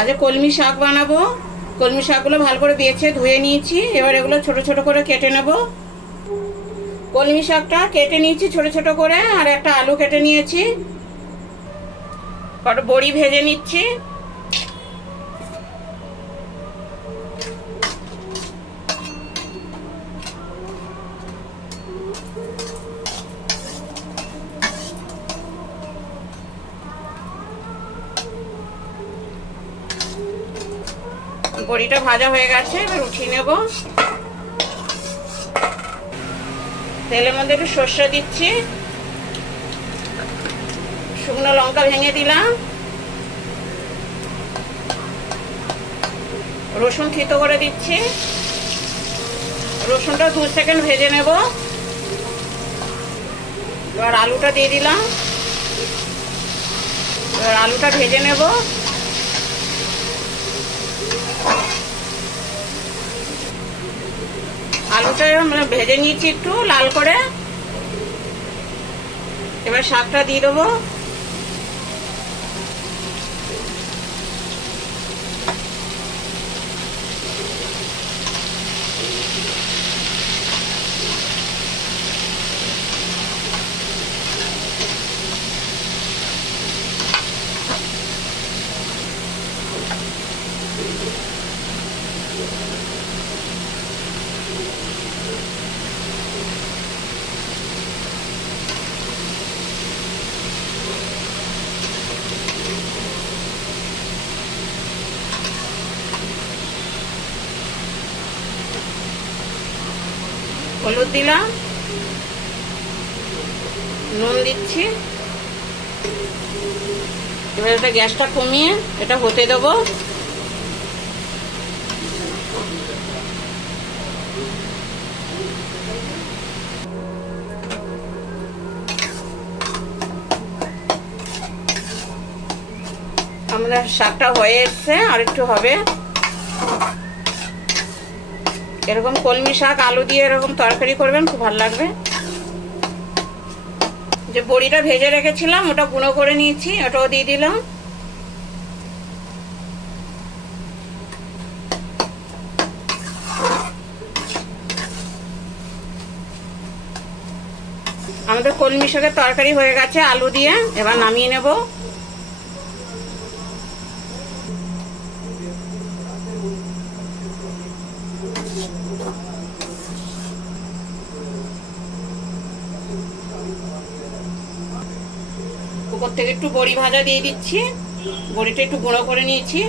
আজ কলমি শাক বানাবো। কলমি শাকগুলো ভালো করে বেছে ধুয়ে নিয়েছি। এবার এগুলো ছোট ছোট করে কেটে নেব। কলমি শাকটা কেটে নিয়েছি ছোট ছোট করে, আর একটা আলু কেটে নিয়েছি। কটা বড়ি ভেজে নিচ্ছি। বড়িটা ভাজা হয়ে গেছে, এবার উঠিয়ে নেব। তেলের মধ্যে একটু সর্ষে দিচ্ছি, শুকনো লঙ্কা ভেঙে দিলাম, রসুন থেতো করে দিচ্ছি। রসুনটা 2 সেকেন্ড ভেজে নেব। এবার আলুটা দিয়ে দিলাম। এবার আলুটা ভেজে নেব। আলুটা ভেজে নিয়েছি একটু লাল করে। এবার শাকটা দিয়ে দেবো। হলুদ দিলাম, নুন দিচ্ছি। এবার এটা গ্যাসটা কমিয়ে এটা হতে দেবো। আমাদের শাকটা হয়ে এসছে, আর একটু হবে। এরকম কলমি শাক আলু দিয়ে এরকম তরকারি করবেন, খুব ভালো লাগবে। যে বড়িটা ভেজে রেখেছিলাম ওটা গুঁড়ো করে নিয়েছি, ওটাও দিয়ে দিলাম। আমাদের কলমি শাকের তরকারি হয়ে গেছে আলু দিয়ে। এবার নামিয়ে নেব। উপর থেকে একটু বড়ি ভাজা দিয়ে দিচ্ছি। বড়িটা একটু গুঁড়ো করে নিয়েছি।